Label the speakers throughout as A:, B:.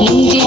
A: Hindi.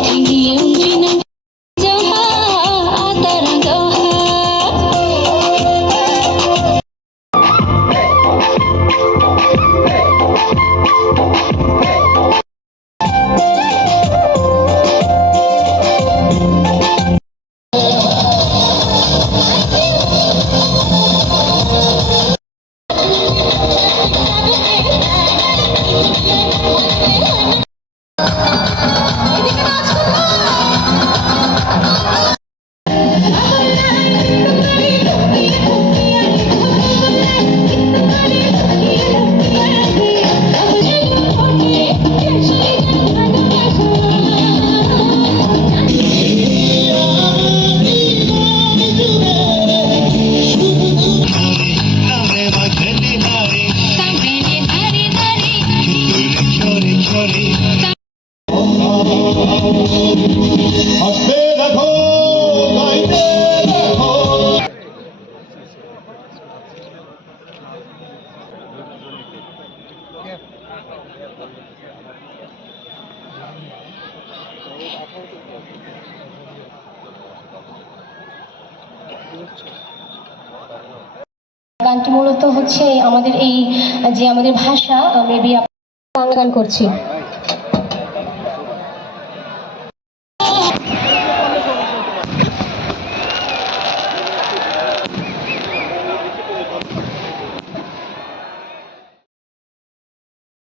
B: গানটি মূলত হচ্ছে আমাদের এই যে আমাদের ভাষা মেবি অঙ্গান করছি।